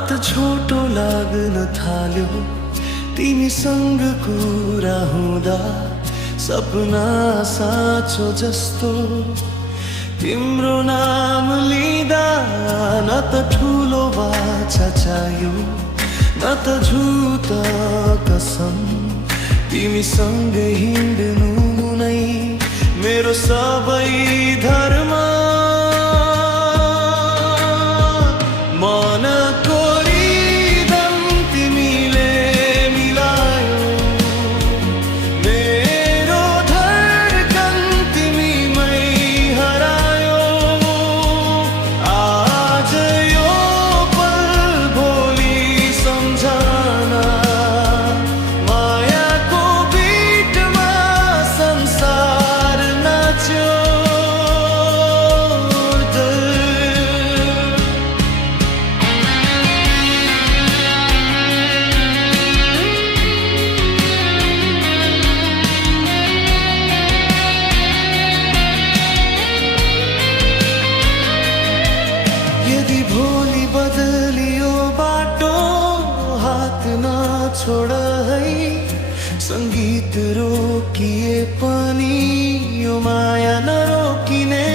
हात छोटो लाग्न थाल्यो तिमीसँग कुरा हुँदा, सपना साँचो जस्तो तिम्रो नाम लिँदा। न त ठुलो बाचा चाहियो न त झुटा कसम, तिमीसँग हिँड्नु नै मेरो सबै धर्म। मनको रिदम तिमीले मिलायो, मेरो धड्कन तिमीमै हरायो। आज यो पल भोलि सम्झना, मायाको बीटमा संसार नाच्यो। यदि भोलि बदलियो बाटो, हात नछोड है। सङ्गीत रोकिए पनि यो माया नरोकिने।